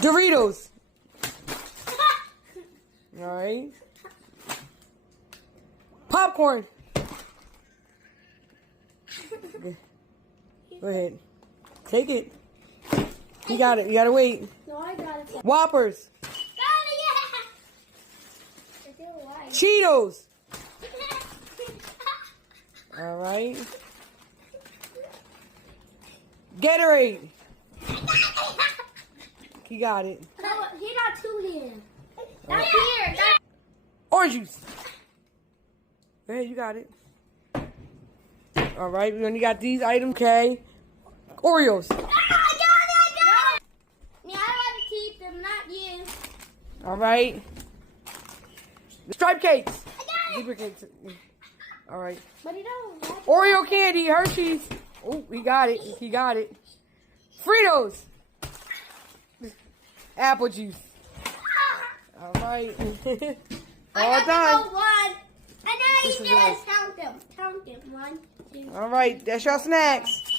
Doritos. All right. Popcorn. Go ahead. Take it. You got it. You gotta wait. No, I got it. Whoppers. Got it, yeah. Cheetos. All right. Gatorade. You got it. No, he got two here. That's here. That's Orange juice. Go ahead, you got it. All right, we only got these items. Okay. Oreos. I got it. Me, I want to keep them, not you. All right. The striped cakes. I got it. Zebra cakes. All right. But he don't. Oreo candy, Hershey's. Oh, he got it. He got it. Fritos. Apple juice. All right. All done. One. And then This he is just yours. count them. Count them. 1, 2. All right, that's your snacks.